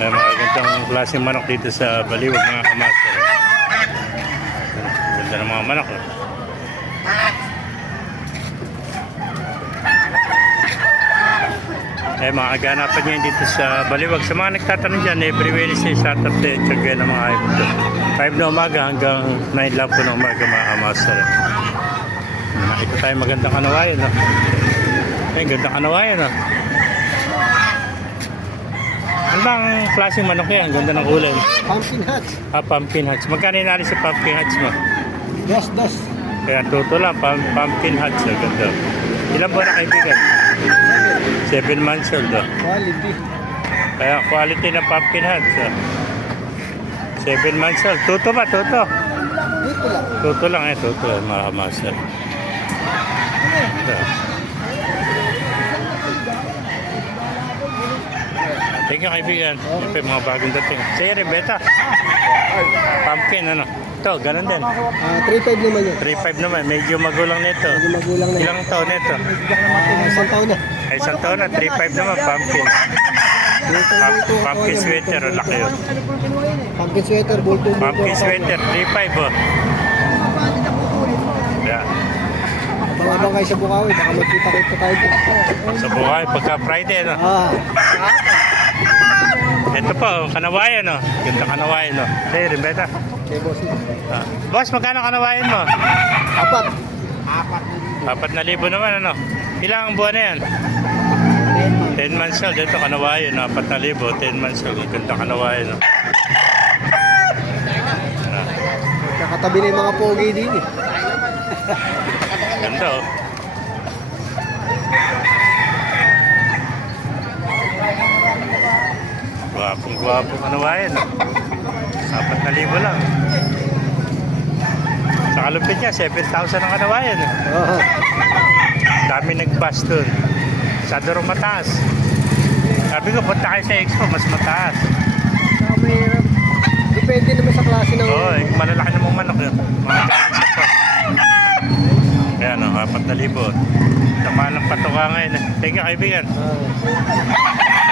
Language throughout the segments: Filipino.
Mga gandang klaseng manok dito sa Baliwag mga kamaster. Ganda ng mga manok. Mga ganapan nyo dito sa Baliwag. Sa mga nagtatanong dyan, every Wednesday, Saturday, tsaka ng mga 5 na umaga hanggang 9 lang po ng umaga mga kamaster. Nakita tayo magandang kanawayan. Gandang kanawayan. Ano bang klaseng manok yan? Ganda ng kulay. Pumpkin Hats. Pumpkin Hats. Magkano inali sa Pumpkin Hats mo? Dos. Kaya tuto lang, Pumpkin Hats. Ganda. Ilan buwan na kaibigan? 7 months old. Quality. Kaya quality ng Pumpkin Hats. 7 months old. Tuto ba? Tuto? Dito lang. Tuto lang tuto mga kamaster. Thank you kaibigan. Ito yung mga bagong dating. Sige Rebeta. Pumpkin ano? Ito, ganun din. 3.5 naman yun. 3.5 naman. Medyo magulang nito. Medyo magulang na. Ilang taon nito? Isang taon na. Ay, isang taon na. 3.5 naman. Pumpkin. Pumpkin sweater. Laki yun. Pumpkin sweater. Bulto. Pumpkin sweater. 3.5 oh. Yeah. Abang-abang kayo sa Bukawi. Baka magkita-kita tayo dito. Sa buhay. Pagka Friday ano? Ito po, kanawayan no. Ganda kanawayan no. Hey, Rebeta. Okay, boss. Boss, magkano kanawayan mo? 4,000 naman ano. Ilang buwan na yan? 10 months old. Ito kanawayan no. 4,000, 10 months old. Ganda kanawayan no. Nakatabi na yung mga pogi din eh. Ganda oh. Gwapong kanawayan no. 4,000 lang. Sa kalupit niya, 7,000 ang kanawayan eh. Dami nag-bus dun. Sa durong mataas. Sabi ko, punta kayo sa Expo, mas mataas. Mahirap. Depende naman sa klase ng... Oo, malalaki namang manok yun. Mga galing sa po. Ayan o, 4,000. Tamaan ng patuka ngayon. Thank you, kaibigan.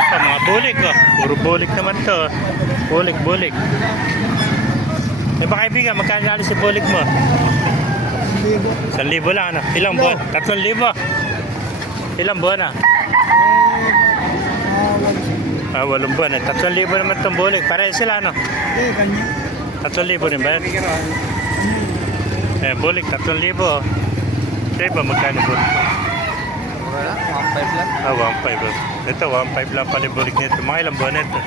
Ito, mga bulik oh. Puro bulik naman to. Bulik. Ba kaibigan, magkano natin si bulik mo? 1,000 lang ano? Ilang buwan? 3,000? Ilang buwan na? 8 buwan eh. 3,000 naman itong bulik. Pareho sila ano? 3,000 rin ba yan? Bulik 3,000. Sa'yo ba magkano bulik? Wala, 1.5 lang. 1.5. Ito 1.5 lang pala bulik nito. Mga ilang buwan nito?